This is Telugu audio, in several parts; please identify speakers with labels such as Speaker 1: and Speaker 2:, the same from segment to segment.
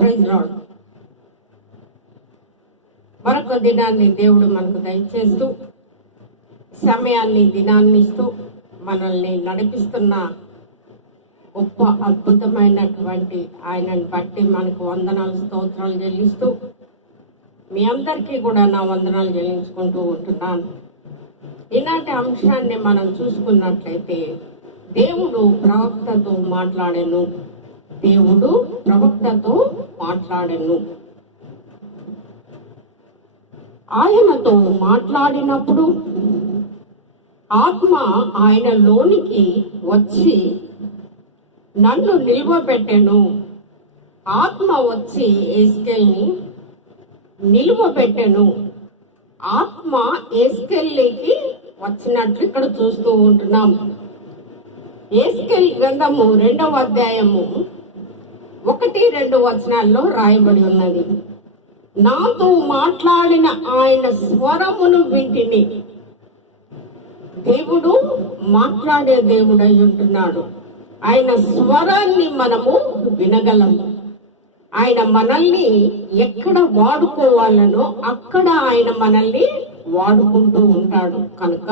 Speaker 1: ప్రైజ్ రాడ్ మరొక దినాన్ని దేవుడు మనకు దయచేస్తూ సమయాన్ని దినాన్ని ఇస్తూ మనల్ని నడిపిస్తున్న గొప్ప అద్భుతమైనటువంటి ఆయనను బట్టి మనకు వందనాలు స్తోత్రాలు చెల్లిస్తూ మీ అందరికీ కూడా నా వందనాలు చెల్లించుకుంటూ ఉంటున్నాను. ఇలాంటి అంశాన్ని మనం చూసుకున్నట్లయితే దేవుడు ప్రవక్తతో మాట్లాడాను. దేవుడు ప్రవక్తతో మాట్లాడను. ఆయనతో మాట్లాడినప్పుడు ఆత్మ ఆయన లోనికి వచ్చి నన్ను నిల్వబెట్టెను. ఆత్మ వచ్చి ఏస్కెల్ని నిలువబెట్టెను. ఆత్మ ఏస్కెల్లికి వచ్చినట్లు ఇక్కడ చూస్తూ ఉంటున్నాం. ఏస్కెల్ గ్రంథము రెండవ అధ్యాయము ఒకటి రెండు వచనాల్లో రాయబడి ఉన్నది. నాతో మాట్లాడిన ఆయన స్వరమును వింటిని. దేవుడు మాట్లాడే దేవుడు అయి ఉంటున్నాడు. ఆయన స్వరాన్ని మనము వినగలము ఆయన మనల్ని ఎక్కడ వాడుకోవాలనో అక్కడ ఆయన మనల్ని వాడుకుంటూ ఉంటాడు. కనుక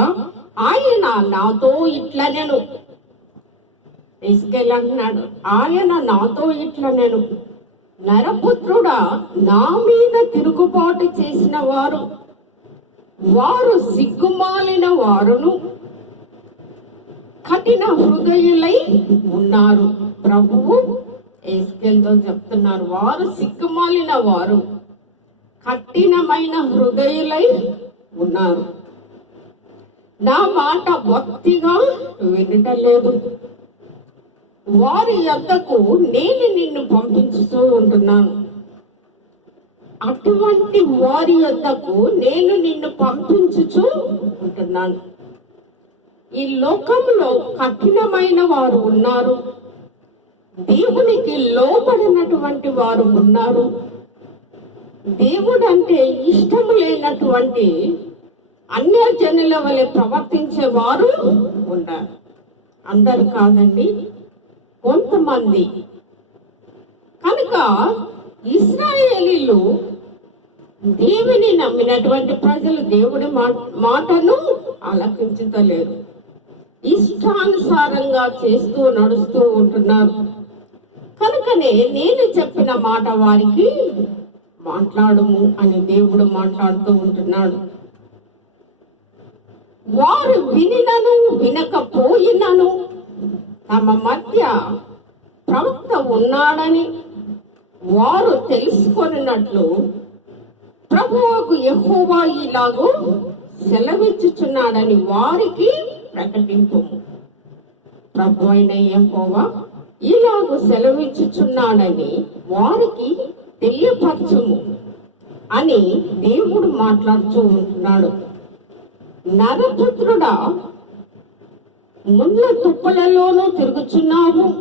Speaker 1: ఆయన నాతో ఇట్లా నేను తీసుకెళ్ళంటున్నాడు ఆయన నాతో ఇట్లా నేను నరపుత్రుడా? నా మీద తిరుగుబాటు చేసిన వారు వారు సిగ్గుమాలిన వారును కఠిన హృదయులై ఉన్నారు. ప్రభువు ఎస్కెల్తో చెప్తున్నారు వారు సిగ్గుమాలిన వారు కఠినమైన హృదయులై ఉన్నారు. నా మాట భక్తిగా వినటలేదు వారి యొద్దకు నేను నిన్ను పంపించుతూ ఉంటున్నాను. అటువంటి వారి యొద్దకు నేను నిన్ను పంపించుచూ ఉంటున్నాను. ఈ లోకంలో కఠినమైన వారు ఉన్నారు. దేవునికి లోపడినటువంటి వారు ఉన్నారు. దేవుడు అంటే ఇష్టం లేనటువంటి అన్య జనుల వలె ప్రవర్తించే వారు ఉన్నారు. అందరు కాదండి కొంతమంది. కనుక ఇస్రాయేలీలు దేవుని నమ్మినటువంటి ప్రజలు దేవుడి మాటను ఆలకించుతలేరు. ఇష్టానుసారంగా చేస్తూ నడుస్తూ ఉంటున్నారు. కనుకనే నేను చెప్పిన మాట వారికి మాట్లాడము అని దేవుడు మాట్లాడుతూ ఉంటున్నాడు. వారు వినినను వినకపోయినను తమ మధ్య ప్రవక్త ఉన్నాడని వారు తెలుసుకొనినట్లు ప్రభువుకు ఎహోవా ఇలాగూ సెలవిచ్చుచున్నాడని వారికి ప్రకటింపు. ప్రభు అయిన యెహోవా ఇలాగూ సెలవిచ్చుచున్నాడని వారికి తెలియపరచుము అని దేవుడు మాట్లాడుతూ ఉంటున్నాడు. నరపుత్రుడా ముళ్ళు తుప్పలలోనూ తిరుగుచున్నావు.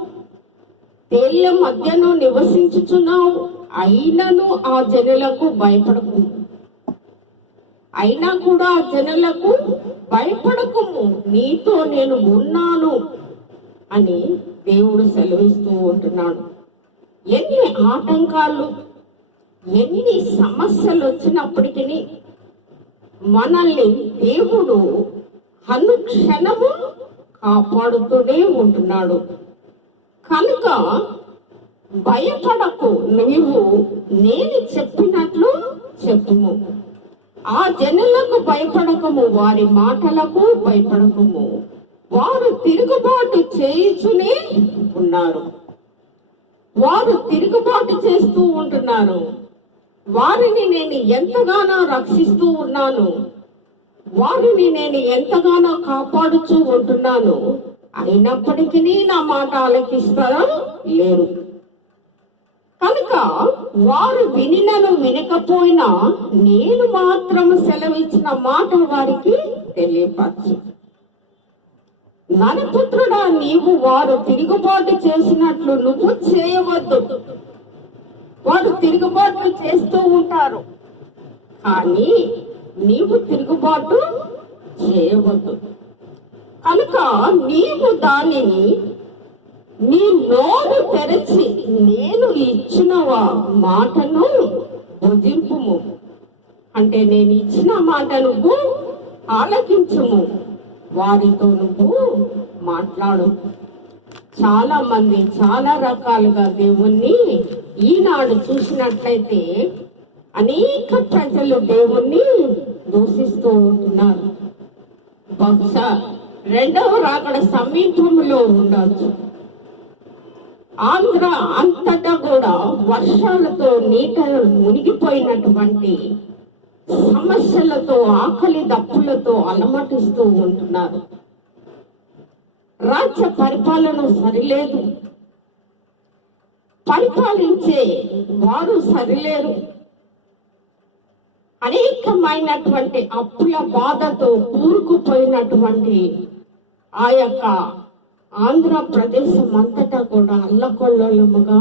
Speaker 1: తేళ్ళ మధ్యను నివసించుచున్నావు. అయినను ఆ జనులకు భయపడకు. అయినా కూడా ఆ జనులకు భయపడకుము నీతో నేను ఉన్నాను అని దేవుడు సెలవిస్తూ ఉంటున్నాడు. ఎన్ని ఆటంకాలు ఎన్ని సమస్యలు వచ్చినప్పటికీ మనల్ని దేవుడు అనుక్షణము కాపాడుతూనే ఉంటున్నాడు. కనుక భయపడకు నీవు నేను చెప్పినట్లు చెప్పుము. ఆ జనులకు భయపడకము వారి మాటలకు భయపడకము. వారు తిరుగుబాటు చేయుచునే ఉన్నారు. వారు తిరుగుబాటు చేస్తూ ఉంటున్నారు. వారిని నేను ఎంతగానో రక్షిస్తూ ఉన్నాను. వారిని నేను ఎంతగానో కాపాడుచూ ఉంటున్నాను. అయినప్పటికీ నా మాట ఆలకిస్తారా లేరు. కనుక వారు వినినను వినకపోయినా నేను మాత్రం సెలవిచ్చిన మాట వారికి తెలియపరచు. నరపుత్రుడా నీవు వారు తిరుగుబాటు చేసినట్లు నువ్వు చేయవద్దు. వారు తిరుగుబాట్లు చేస్తూ ఉంటారు. కానీ నీవు తిరుగుబాటు చేయవద్దు. కనుక నీవు దానిని నీ నోరు తెరచి నేను ఇచ్చిన వా- మాటను భుజింపుము అంటే నేను ఇచ్చిన మాట నువ్వు ఆలకించుము. వారితో నువ్వు మాట్లాడు. చాలా మంది చాలా రకాలుగా దేవుణ్ణి ఈనాడు చూసినట్లయితే అనేక ప్రజలు దేవుణ్ణి దూషిస్తూ ఉంటున్నారు బహుశా రెండవ రాకడ సమీపంలో ఉండొచ్చు. ఆంధ్ర అంతటా కూడా వర్షాలతో నీట మునిగిపోయినటువంటి సమస్యలతో ఆకలి దప్పులతో అలమటిస్తూ ఉంటున్నారు. రాజ్య పరిపాలన సరిలేదు. పరిపాలించే వారు సరిలేరు. అనేకమైనటువంటి అప్పుల బాధతో కూరుకుపోయినటువంటి ఆ యొక్క ఆంధ్రప్రదేశం అంతటా కూడా అల్లకొల్లముగా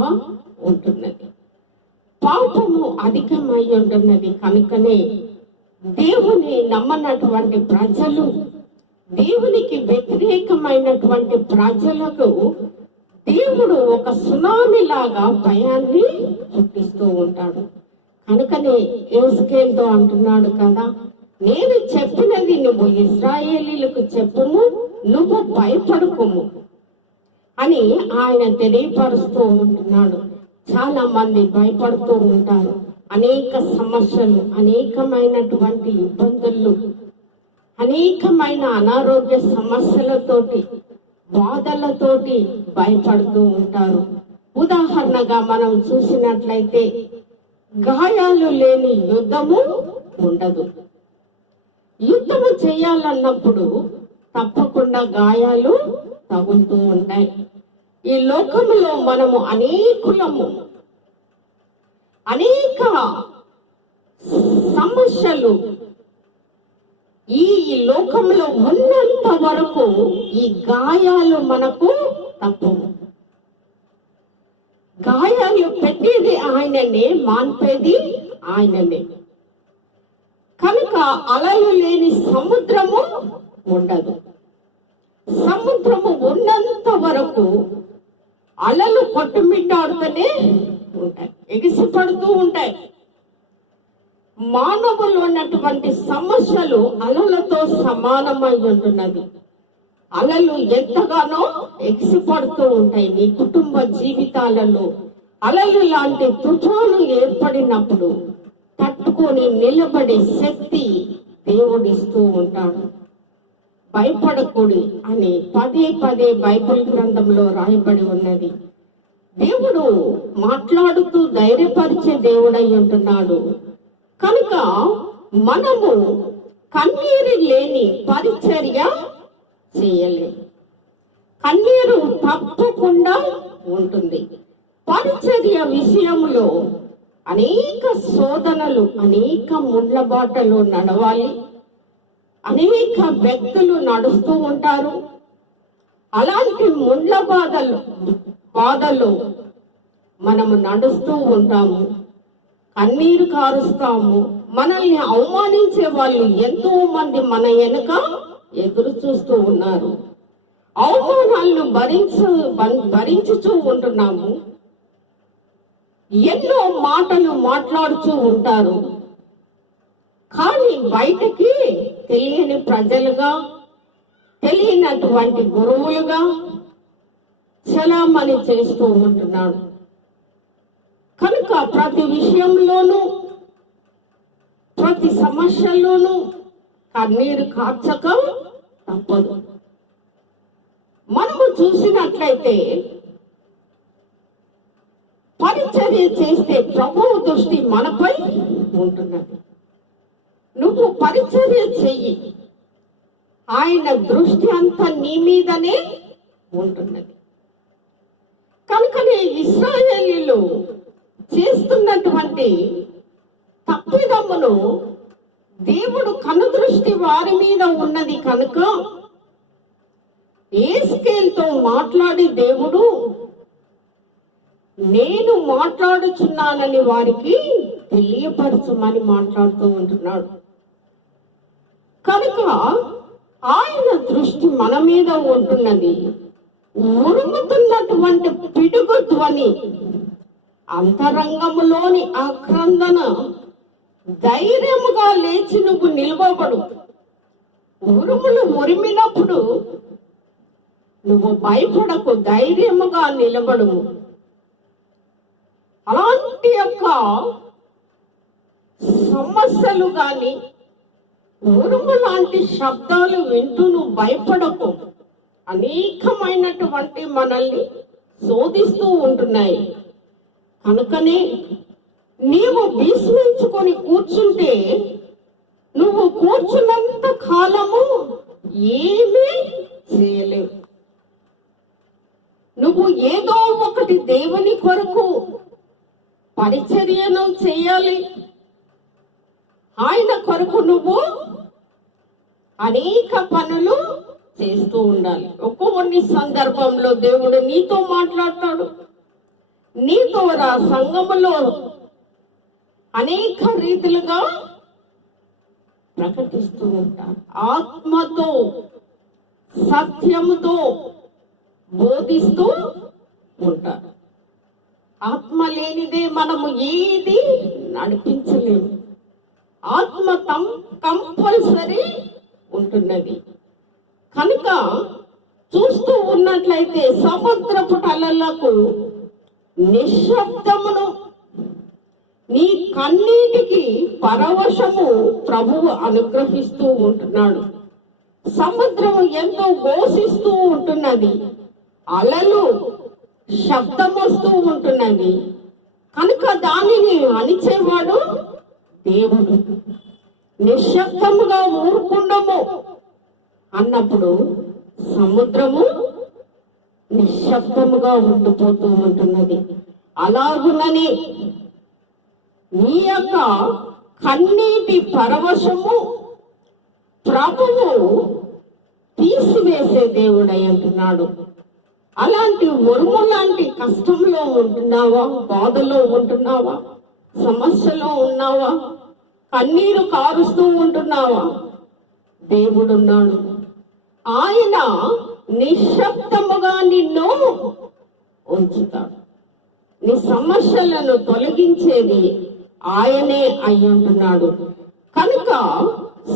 Speaker 1: ఉంటున్నది. పాపము అధికమై ఉంటున్నది కనుకనే దేవుని నమ్మనటువంటి ప్రజలు దేవునికి వ్యతిరేకమైనటువంటి ప్రజలకు దేవుడు ఒక సునామీ లాగా భయాన్ని పుట్టిస్తూ ఉంటాడు. కనుకనే ఏసుకేల్తో అంటున్నాడు కదా నేను చెప్పినది నువ్వు ఇస్రాయేలీలకు చెప్పుము నువ్వు భయపడుకుము అని ఆయన తెలియపరుస్తూ ఉంటున్నాడు. చాలా మంది భయపడుతూ ఉంటారు. అనేక సమస్యలు అనేకమైనటువంటి ఇబ్బందులు అనేకమైన అనారోగ్య సమస్యలతోటి బాధలతోటి భయపడుతూ ఉంటారు. ఉదాహరణగా మనం చూసినట్లయితే గాయాలు లేని యుద్ధము ఉండదు. యుద్ధము చేయాలన్నప్పుడు తప్పకుండా గాయాలు తగులుతూ ఉంటాయి. ఈ లోకంలో మనము అనేకులము. అనేక సమస్యలు ఈ లోకంలో ఉన్నంత వరకు ఈ గాయాలు మనకు తప్పవు. గాయాలు పెట్టేది ఆయననే మాన్పేది ఆయననే. కనుక అలలు లేని సముద్రము ఉండదు. సముద్రము ఉన్నంత వరకు అలలు కొట్టుమిట్టాడుతూనే ఉంటాయి ఎగిసిపడుతూ ఉంటాయి. మానవులు ఉన్నటువంటి సమస్యలు అలలతో సమానమై ఉంటున్నది అలలు ఎంతగానో ఎగిసిపడుతూ ఉంటాయి నీ కుటుంబ జీవితాలలో. అలలు లాంటి తుఫాను ఏర్పడినప్పుడు తట్టుకొని నిలబడే శక్తి దేవుడిస్తూ ఉంటాడు. భయపడకూడి అని పదే పదే బైబిల్ గ్రంథంలో రాయబడి ఉన్నది. దేవుడు మాట్లాడుతూ ధైర్యపరిచే దేవుడై ఉంటున్నాడు. కనుక మనము కన్నీరు లేని పరిచర్య చేయలేదు కన్నీరు తప్పకుండా ఉంటుంది. పరిచర్య విషయంలో అనేక శోధనలు అనేక ముండ్లబాటలు నడవాలి. అనేక వ్యక్తులు నడుస్తూ ఉంటారు. అలాంటి ముండ్ల బాధలు బాధలు మనము నడుస్తూ ఉంటాము. కన్నీరు కారుస్తాము. మనల్ని అవమానించే వాళ్ళు ఎంతో మంది మన వెనుక ఎదురు చూస్తూ ఉన్నారు. అవమానాలను భరించు భరించుతూ ఉంటున్నాము. ఎన్నో మాటలు మాట్లాడుతూ ఉంటారు. కానీ బయటకి తెలియని ప్రజలుగా తెలియనటువంటి గురువులుగా చలామణి చేస్తూ ఉంటున్నాడు. కనుక ప్రతి విషయంలోనూ ప్రతి సమస్యలోనూ కన్నీరు కాచక తప్పదు. మనము చూసినట్లయితే పరిచర్య చేస్తే ప్రభువు దృష్టి మనపై ఉంటున్నది. నువ్వు పరిచర్య చెయ్యి. ఆయన దృష్టి అంతా నీ మీదనే ఉంటున్నది. కనుకనే ఇస్రాయేలీలు చేస్తున్నటువంటి తప్పిదమ్మును దేవుడు కనుదృష్టి వారి మీద ఉన్నది కనుక ఏ స్కేల్తో మాట్లాడి దేవుడు నేను మాట్లాడుచున్నానని వారికి తెలియపరచమని మాట్లాడుతూ ఉంటున్నాడు. కనుక ఆయన దృష్టి మన మీద ఉంటున్నది. ఉరుముతున్నటువంటి పిడుగు ధ్వని అంతరంగములోని ఆక్రందన ధైర్యముగా లేచి నువ్వు నిలవబడు. ఉరుములు ఉరిమినప్పుడు నువ్వు భయపడకు ధైర్యముగా నిలబడు అలాంటి యొక్క సమస్యలు కానీ ఉరుము లాంటి శబ్దాలు వింటూ నువ్వు భయపడకు. అనేకమైనటువంటి మనల్ని శోధిస్తూ ఉంటున్నాయి. కనుకనే నీవు విస్మించుకొని కూర్చుంటే నువ్వు కూర్చున్నంత కాలము ఏమీ చేయలేవు. నువ్వు ఏదో ఒకటి దేవుని కొరకు పరిచర్యను చేయాలి. ఆయన కొరకు నువ్వు అనేక పనులు చేస్తూ ఉండాలి. ఒక్కొన్ని సందర్భంలో దేవుడు నీతో మాట్లాడతాడు. నీతో రా సంఘములో అనేక రీతిలుగా ప్రకటిస్తూ ఉంటారు ఆత్మతో సత్యముతో బోధిస్తూ ఉంటారు. ఆత్మ లేనిదే మనము ఏది నడిపించలేము. ఆత్మ తం కంపల్సరీ ఉంటున్నది. కనుక చూస్తూ ఉన్నట్లయితే సముద్రపు టలలకు నిశ్శబ్దమును నీ కన్నీటికి పరవశము ప్రభువు అనుగ్రహిస్తూ ఉంటున్నాడు. సముద్రము ఎంతో ఘోషిస్తూ ఉంటున్నది. అలలు శబ్దం వస్తూ ఉంటున్నది కనుక దానిని అణిచేవాడు దేవుడు. నిశ్శబ్దముగా ఊరుకుండము అన్నప్పుడు సముద్రము నిశ్శబ్దముగా ఉండిపోతూ ఉంటున్నది. అలాగునని నీ యొక్క కన్నీటి పరవశము ప్రభువు తీసివేసే దేవుడై అంటున్నాడు. అలాంటి ఒరుము లాంటి కష్టంలో ఉంటున్నావా? బాధలో ఉంటున్నావా? సమస్యలో ఉన్నావా? కన్నీరు కారుస్తూ ఉంటున్నావా? దేవుడున్నాడు. ఆయన నిశ్శబ్దముగా నిన్ను ఉంచుతాడు. నీ సమస్యలను తొలగించేది ఆయనే అయి ఉంటున్నాడు కనుక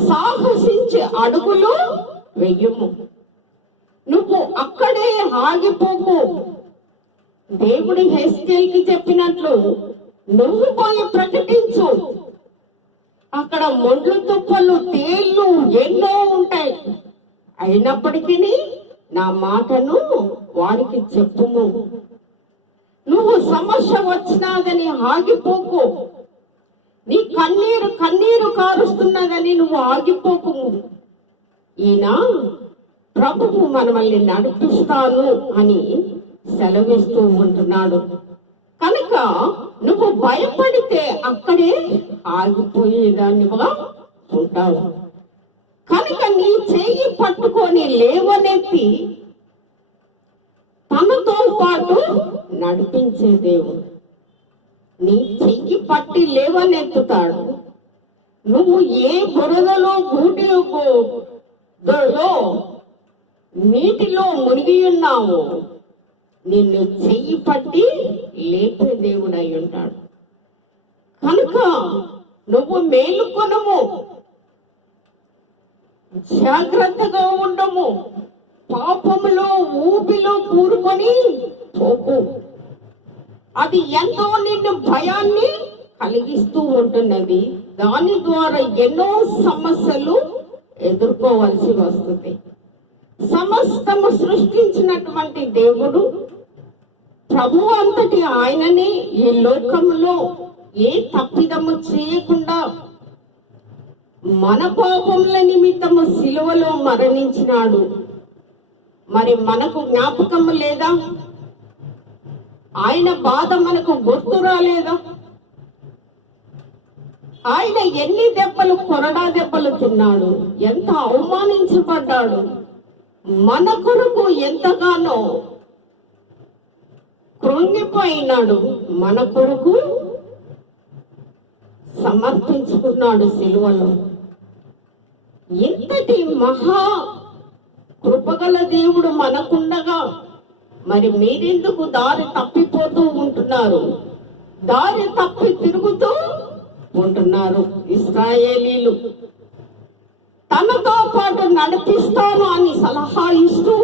Speaker 1: సాహసించి అడుగులు వెయ్యము. నువ్వు అక్కడే ఆగిపోకు. దేవుడి హెస్కేల్కి చెప్పినట్లు నువ్వు పోయి ప్రకటించు. అక్కడ మొండ్లు తుప్పలు తేళ్ళు ఎన్నో ఉంటాయి. అయినప్పటికీ నా మాటను వారికి చెప్పుము. నువ్వు సమస్య వచ్చినాదని ఆగిపోకు. నీ కన్నీరు కన్నీరు కారుస్తున్నదని నువ్వు ఆగిపోకు. ఈయన ప్రభువు మనల్ని నడిపిస్తాను అని సెలవిస్తూ ఉంటున్నాడు. కనుక నువ్వు భయపడితే అక్కడే ఆగిపోయేదానిగా ఉంటావు. కనుక నీ చేయి పట్టుకొని లేవనెత్తి తనతో పాటు నడిపించే దేవుడు. నీ చెయ్యి పట్టి లేవనెత్తుతాడు. నువ్వు ఏ బురదలో గూటిలో నీటిలో మునిగి ఉన్నావు నిన్ను చెయ్యి పట్టి లేపే దేవుడై ఉంటాడు. కనుక నువ్వు మేలుకొనము. జాగ్రత్తగా ఉండము. పాపములో ఊపిలో కూరుకొని పోకు. అది ఎంతో నిన్ను భయాన్ని కలిగిస్తూ ఉంటున్నది. దాని ద్వారా ఎన్నో సమస్యలు ఎదుర్కోవాల్సి వస్తుంది. సమస్తము సృష్టించినటువంటి దేవుడు ప్రభు అంతటి ఆయనని ఈ లోకంలో ఏ తప్పిదము చేయకుండా మన పాపముల నిమిత్తము సిలువలో మరణించినాడు. మరి మనకు జ్ఞాపకము లేదా? ఆయన బాధ మనకు గుర్తు రాలేదా? ఆయన ఎన్ని దెబ్బలు కొరడా దెబ్బలు తిన్నాడు? ఎంత అవమానించబడ్డాడు? మన కొరకు ఎంతగానో కృంగిపోయినాడు. మన కొరకు సమర్పించుకున్నాడు సిలువలో. ఇంతటి మహా కృపగల దేవుడు మనకుండగా మరి మీరెందుకు దారి తప్పిపోతూ ఉంటున్నారు? దారి తప్పి తిరుగుతూ ఉంటున్నారు ఇస్రాయేలీలు. తనతో పాటు నడిపిస్తాను అని సలహా ఇస్తూ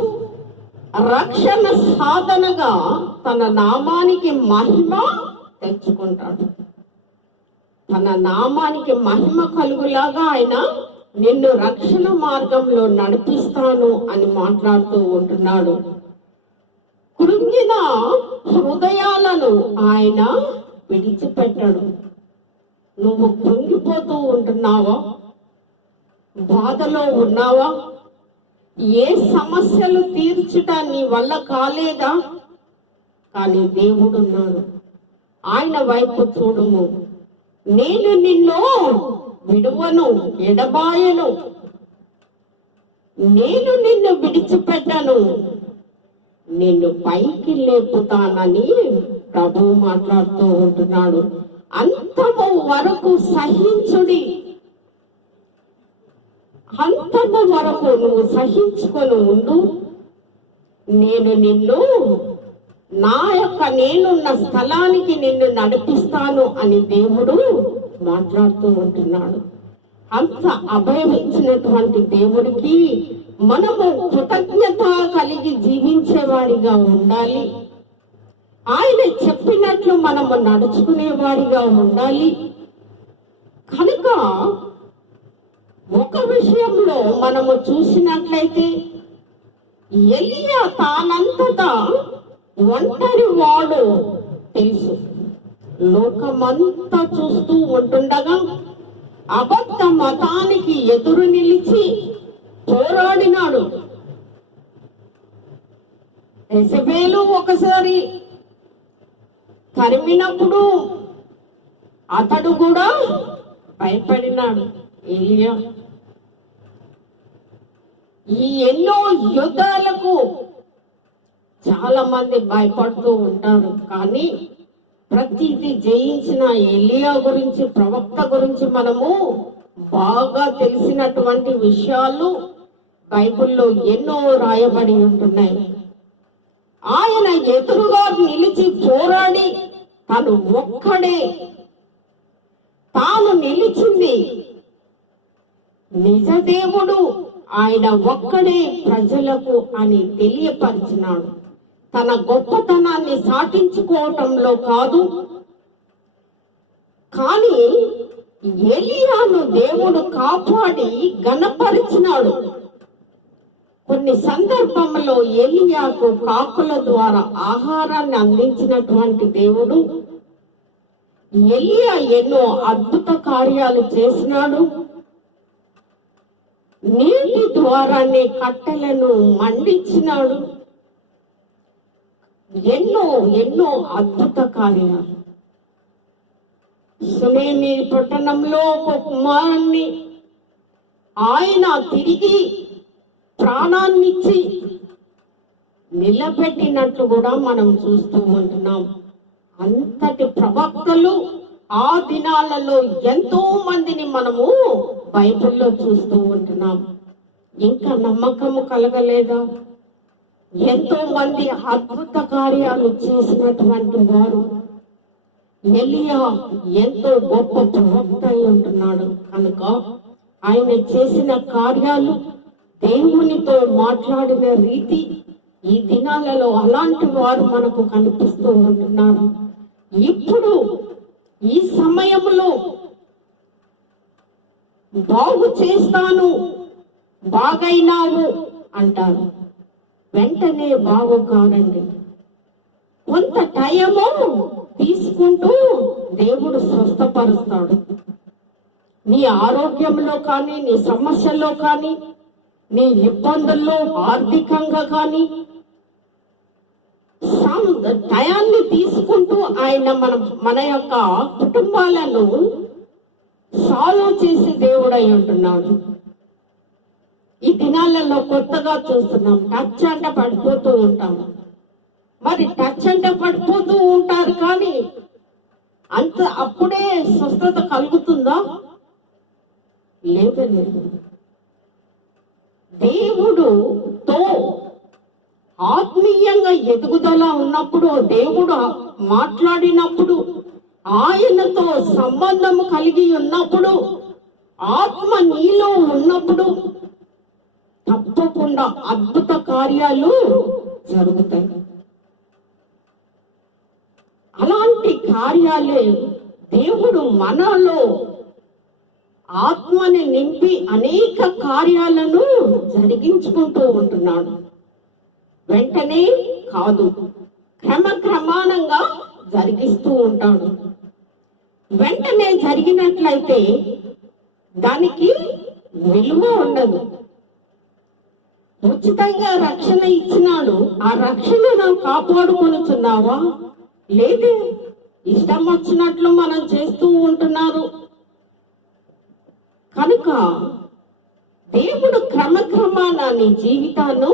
Speaker 1: రక్షణ సాధనగా తన నామానికి మహిమ తెచ్చుకుంటాడు. తన నామానికి మహిమ కలుగులాగా ఆయన నిన్ను రక్షణ మార్గంలో నడిపిస్తాను అని మాట్లాడుతూ ఉంటున్నాడు. కృంగిన హృదయాలను ఆయన విడిచిపెట్టాడు. నువ్వు కృంగిపోతూ ఉంటున్నావా? బాధలో ఉన్నావా? ఏ సమస్యలు తీర్చుట నీ వల్ల కాలేదా? కానీ దేవుడున్నాడు. ఆయన వైపు చూడుము. నేను నిన్ను విడువను ఎడబాయను. నేను నిన్ను విడిచిపెట్టను. నిన్ను పైకి లేపుతానని ప్రభు మాట్లాడుతూ ఉంటున్నాడు. అంతము వరకు సహించుడి. అంతము వరకు నువ్వు సహించుకొని ఉండు. నేను నిన్ను నా యొక్క నేనున్న స్థలానికి నిన్ను నడిపిస్తాను అని దేవుడు మాట్లాడుతూ ఉంటున్నాడు. అంత అభయం దేవుడికి మనము కృతజ్ఞత కలిగి జీవించేవాడిగా ఉండాలి. ఆయన చెప్పినట్లు మనము నడుచుకునేవాడిగా ఉండాలి. కనుక ఒక విషయంలో మనము చూసినట్లయితే ఎలియా తానంతటా ఒంటరి వాడు తెలుసు. లోకమంతా చూస్తూ ఉంటుండగా అబద్ధ మతానికి ఎదురు నిలిచి పోరాడినాడు ఎసబేలు ఒకసారి తరిమినప్పుడు అతడు కూడా భయపడినాడు. ఏలియా. ఈ ఎన్నో యుద్ధాలకు చాలా మంది భయపడుతూ ఉంటారు. కానీ ప్రతిది జయించిన ఎలియా గురించి ప్రవక్త గురించి మనము బాగా తెలిసినటువంటి విషయాలు బైబుల్లో ఎన్నో రాయబడి ఉంటున్నాయి. ఆయన ఎదురుగా నిలిచి పోరాడి తను ఒక్కడే. తాను నిలిచింది నిజదేవుడు. ఆయన ఒక్కడే ప్రజలకు అని తెలియపరిచినాడు. తన గొప్పతనాన్ని సాటించుకోవటంలో కాదు కానీ ఎలియాను దేవుడు కాపాడి గణపరిచినాడు కొన్ని సందర్భంలో ఎలియాకు కాకుల ద్వారా ఆహారాన్ని అందించినటువంటి దేవుడు ఎలియా ఎన్నో అద్భుత కార్యాలు చేసినాడు. నీటి ద్వారానే కట్టెలను మండించినాడు. ఎన్నో ఎన్నో అద్భుత కార్యాలు. సునేమి పట్టణంలో ఒక కుమారుణ్ణి ఆయన తిరిగి ప్రాణాన్నిచ్చి నిలబెట్టినట్లు కూడా మనం చూస్తూ ఉంటున్నాం. అంతటి ప్రవక్తలు ఆ దినాలలో ఎంతో మందిని మనము బైబిల్లో చూస్తూ ఉంటున్నాం. ఇంకా నమ్మకము కలగలేదా? ఎంతో మంది అద్భుత కార్యాలు చేసినటువంటి వారు. నెలియా ఎంతో గొప్ప ప్రవక్త అయి ఉంటున్నాడు. కనుక ఆయన చేసిన కార్యాలు దేవునితో మాట్లాడిన రీతి ఈ దినాలలో అలాంటి వారు మనకు కనిపిస్తూ ఉంటున్నారు. ఇప్పుడు ఈ సమయంలో బాగు చేస్తాను బాగైనావు అంటారు. వెంటనే బాగు కానండి కొంత టైము తీసుకుంటూ దేవుడు స్వస్థపరుస్తాడు. నీ ఆరోగ్యంలో కానీ నీ సమస్యల్లో కానీ నీ ఇబ్బందుల్లో ఆర్థికంగా కానీ టయాన్ని తీసుకుంటూ ఆయన మన మన యొక్క కుటుంబాలను సాల్వ్ చేసి దేవుడై ఉంటున్నాడు. ఈ దినాలలో కొత్తగా చూస్తున్నాం. టచ్ అంటే పడిపోతూ ఉంటాం. మరి టచ్ అంటే పడిపోతూ ఉంటారు కానీ అంత అప్పుడే స్వస్థత కలుగుతుందా? లేదండి దేవుడు తో ఆత్మీయంగా ఎదుగుదల ఉన్నప్పుడు దేవుడు మాట్లాడినప్పుడు ఆయనతో సంబంధం కలిగి ఉన్నప్పుడు ఆత్మ నీలో ఉన్నప్పుడు తప్పకుండా అద్భుత కార్యాలు జరుగుతాయి. అలాంటి కార్యాలే దేవుడు మనలో ఆత్మని నింపి అనేక కార్యాలను జరిగించుకుంటూ ఉంటున్నాడు. వెంటనే కాదు క్రమక్రమానంగా జరిగిస్తూ ఉంటాడు. వెంటనే జరిగినట్లయితే దానికి విలువ ఉండదు. ఉచితంగా రక్షణ ఇచ్చినాడు ఆ రక్షణను కాపాడుకొనుచున్నావా? లేదు ఇష్టం వచ్చినట్లు మనం చేస్తూ ఉంటున్నారు. కనుక దేవుడు క్రమక్రమాన నీ జీవితాన్ని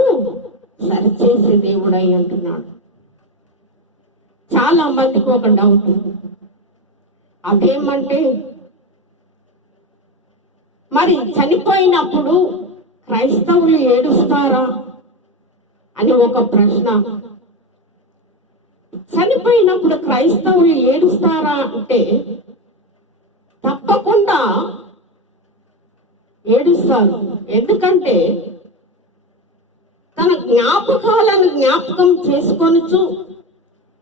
Speaker 1: సరిచేసే దేవుడై అంటున్నాడు. చాలా మందికి ఒక డౌట్ అదేమంటే మరి చనిపోయినప్పుడు క్రైస్తవులు ఏడుస్తారా అని ఒక ప్రశ్న. చనిపోయినప్పుడు క్రైస్తవులు ఏడుస్తారా అంటే తప్పకుండా ఏడుస్తారు ఎందుకంటే తన జ్ఞాపకాలను జ్ఞాపకం చేసుకొనుచు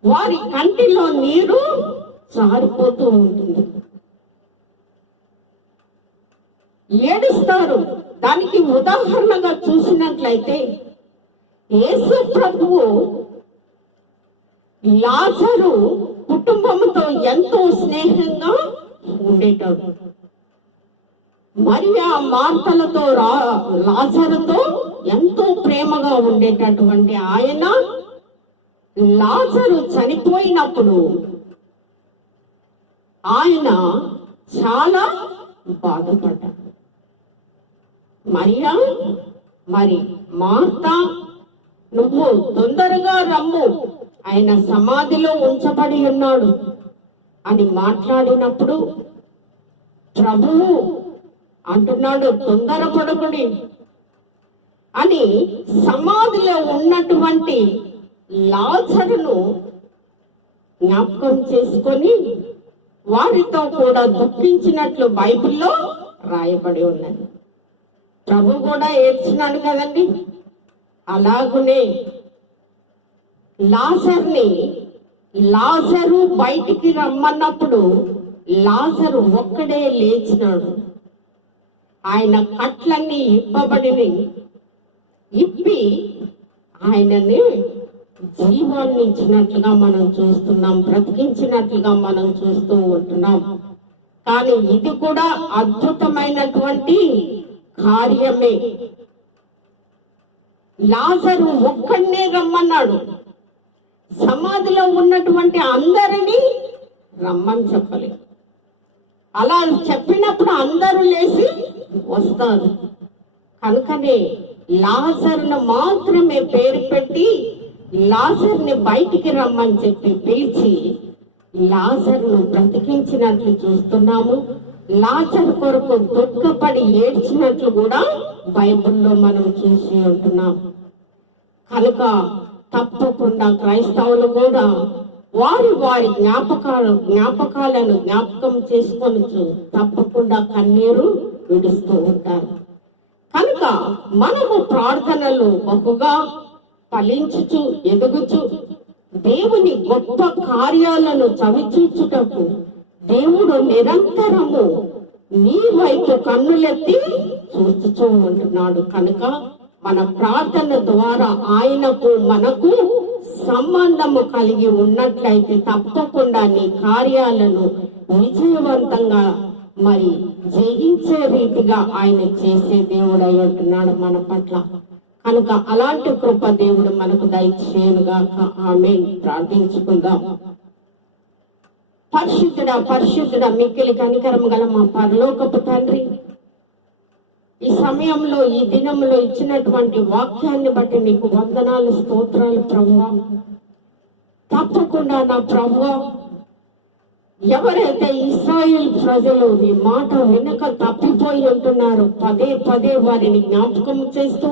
Speaker 1: వారి కంటిలో నీరు జారిపోతూ ఉంటుంది. ఏడుస్తారు దానికి ఉదాహరణగా చూసినట్లయితే యేసు ప్రభువు లాజరు కుటుంబంతో ఎంతో స్నేహంగా మరియా మార్తలతో రా లాజరుతో ఎంతో ప్రేమగా ఉండేటటువంటి ఆయన లాజరు చనిపోయినప్పుడు ఆయన చాలా బాధపడ్డాడు. మరియా మరి మార్త నువ్వు తొందరగా రమ్ము ఆయన సమాధిలో ఉంచబడి ఉన్నాడు అని మాట్లాడినప్పుడు ప్రభువు అంటున్నాడు తొందరపడకుడి అని సమాధిలో ఉన్నటువంటి లాజరును జ్ఞాపకం చేసుకొని వారితో కూడా దుఃఖించినట్లు బైబిల్లో రాయబడి ఉన్నది. ప్రభు కూడా ఏడ్చినాడు కదండి. అలాగునే లాజర్ని లాజరు బయటికి రమ్మన్నప్పుడు లాజరు ఒక్కడే లేచినాడు. ఆయన కట్లన్నీ ఇప్పబడిని ఇప్పి ఆయనని జీవాన్ని ఇచ్చినట్లుగా మనం చూస్తున్నాం బ్రతికించినట్లుగా మనం చూస్తూ ఉంటున్నాం. కానీ ఇది కూడా అద్భుతమైనటువంటి కార్యమే. లాజరు ఒక్కడినే రమ్మన్నాడు. సమాధిలో ఉన్నటువంటి అందరినీ రమ్మని చెప్పలేదు. అలా చెప్పినప్పుడు అందరూ లేచి వస్తాను. కనుకనే లాజర్ను మాత్రమే పేరు పెట్టి లాజర్ని బయటికి రమ్మని చెప్పి పిలిచి లాజర్ను బ్రతికించినట్లు చూస్తున్నాము. లాజర్ కొరకు దుఃఖపడి ఏడ్చినట్లు కూడా బైబిల్లో మనం చూసి ఉంటున్నాం. కనుక తప్పకుండా క్రైస్తవులు కూడా వారి వారి జ్ఞాపకాలు జ్ఞాపకాలను జ్ఞాపకం చేసుకొని తప్పకుండా కన్నీరు విడుస్తూ ఉంటాం కనుక మనము ప్రార్థనలు బహుగా ఫలించుచు ఎదుగుచు దేవుని గొప్ప కార్యాలను చవిచూచుటకు దేవుడు నిరంతరము నీ వైపు కన్నులెత్తి చూచుచూ ఉంటున్నాడు. కనుక మన ప్రార్థన ద్వారా ఆయనకు మనకు సంబంధము కలిగి ఉన్నట్లయితే తప్పకుండా నీ కార్యాలను విజయవంతంగా మరి జయించే రీతిగా ఆయన చేసే దేవుడు అయి ఉంటున్నాడు మన పట్ల. కనుక అలాంటి కృప దేవుడు మనకు దయచేయనుగాక. ఆమె ప్రార్థించుకుందాం. పరిశుద్ధుడా పరిశుద్ధుడా మిక్కిలి కనికరం గల మా పరలోకపు తండ్రి. ఈ సమయంలో ఈ దినంలో ఇచ్చినటువంటి వాక్యాన్ని బట్టి నీకు వందనాలు స్తోత్రాలు ప్రభు తప్పకుండా నా ప్రభు ఎవరైతే ఇస్రాయేల్ ప్రజలు నీ మాట వెనుక తప్పిపోయి ఉంటున్నారో పదే పదే వారిని జ్ఞాపకం చేస్తూ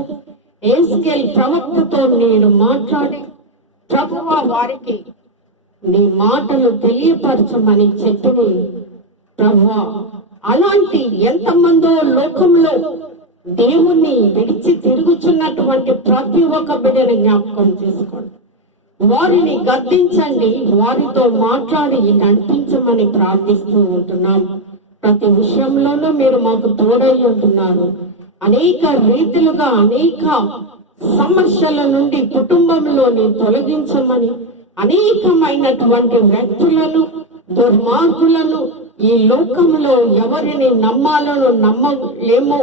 Speaker 1: ఏస్కేల్ ప్రవక్తతో నేను మాట్లాడి ప్రభువ వారికి నీ మాటలు తెలియపరచమని చెప్పి ప్రభువ అలాంటి ఎంతమందో లోకంలో దేవుణ్ణి విడిచి తిరుగుచున్నటువంటి ప్రతి ఒక్క బిడ్డను జ్ఞాపకం చేసుకోండి. వారిని గద్దించండి వారితో మాట్లాడి నడిపించమని ప్రార్థిస్తూ ఉంటున్నాం. ప్రతి విషయంలోనూ మీరు మాకు తోడై ఉంటున్నారు. అనేక రీతిలుగా అనేక సమస్యల నుండి కుటుంబంలోని తొలగించమని అనేకమైనటువంటి వ్యక్తులను దుర్మార్గులను ఈ లోకంలో ఎవరిని నమ్మాలను నమ్మలేమో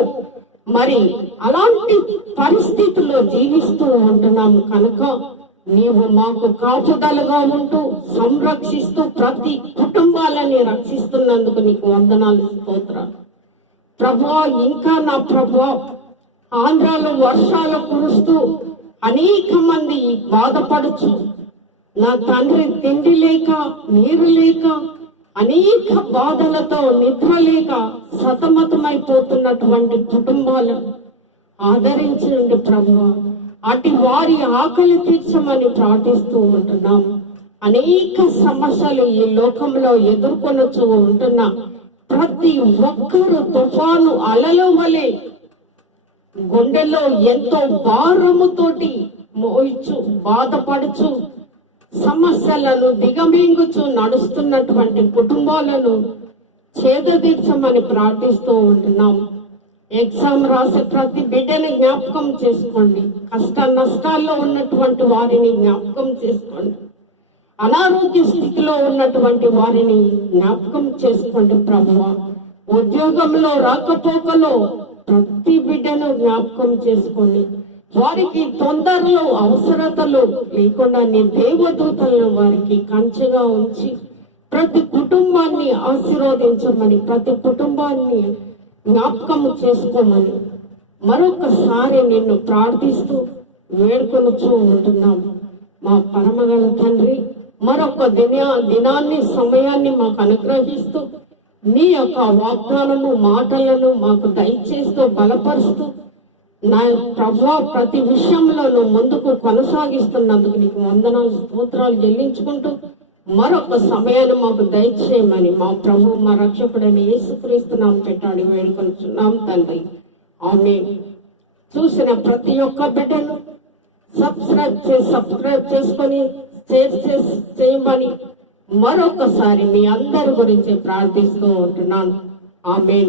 Speaker 1: మరి అలాంటి పరిస్థితుల్లో జీవిస్తూ ఉంటున్నాము కనుక నీవు మాకు కాపుదలుగా ఉంటూ సంరక్షిస్తూ ప్రతి కుటుంబాలని రక్షిస్తున్నందుకు నీకు వందనాలు స్తోత్రాలు. ప్రభా ఇంకా నా ప్రభా ఆంధ్రాలో వర్షాలు కురుస్తూ అనేక మంది బాధపడుచు నా తండ్రి తిండి లేక నీరు లేక అనేక బాధలతో నిద్ర లేక సతమతమైపోతున్నటువంటి కుటుంబాలను ఆదరించండి ప్రభు. అటు వారి ఆకలి తీర్చమని ప్రార్థిస్తూ ఉంటున్నాం. అనేక సమస్యలు ఈ లోకంలో ఎదుర్కొనొచ్చు ఉంటున్న. ప్రతి ఒక్కరు తుఫాను అలల వలె గుండెలో ఎంతో భారముతోటి మోయిచు బాధపడుచు సమస్యలను దిగమింగుచు నడుస్తున్నటువంటి కుటుంబాలను చేదతీర్చమని ప్రార్థిస్తూ ఉంటున్నాం. ఎగ్జామ్ రాసే ప్రతి బిడ్డని జ్ఞాపకం చేసుకోండి. కష్ట నష్టాల్లో ఉన్నటువంటి వారిని జ్ఞాపకం చేసుకోండి. అనారోగ్య స్థితిలో ఉన్నటువంటి వారిని జ్ఞాపకం చేసుకోండి ప్రభువ. ఉద్యోగంలో రాకపోకలో ప్రతి బిడ్డను జ్ఞాపకం చేసుకోండి. వారికి తొందరలో అవసరతలు లేకుండా నీ దేవదూతలను వారికి కంచెగా ఉంచి ప్రతి కుటుంబాన్ని ఆశీర్వదించమని ప్రతి కుటుంబాన్ని జ్ఞాపకం చేసుకోమని మరొకసారి నిన్ను ప్రార్థిస్తూ వేడుకొనుచూ ఉంటున్నాం. మా పరమగల తండ్రి మరొక దిన దినాన్ని సమయాన్ని మాకు అనుగ్రహిస్తూ నీ యొక్క వాగ్దానము మాటలను మాకు దయచేస్తూ బలపరుస్తూ నా ప్రభా ప్రతి విషయంలో నువ్వు ముందుకు కొనసాగిస్తున్నందుకు నీకు వందనాలు స్తోత్రాలు చెల్లించుకుంటూ మరొక సమయాన్ని మాకు దయచేయమని మా ప్రభు మా రక్షకుడని యేసుక్రీస్తున్నాం పెట్టాడు వేడుకొనుచున్నాం తండ్రి. ఆమె చూసిన ప్రతి ఒక్క బిడ్డను సబ్స్క్రైబ్ చేసి సబ్స్క్రైబ్ చేసుకొని షేర్ చేసి చేయమని మరొకసారి మీ అందరి గురించి ప్రార్థిస్తూ ఉంటున్నాను ఆమె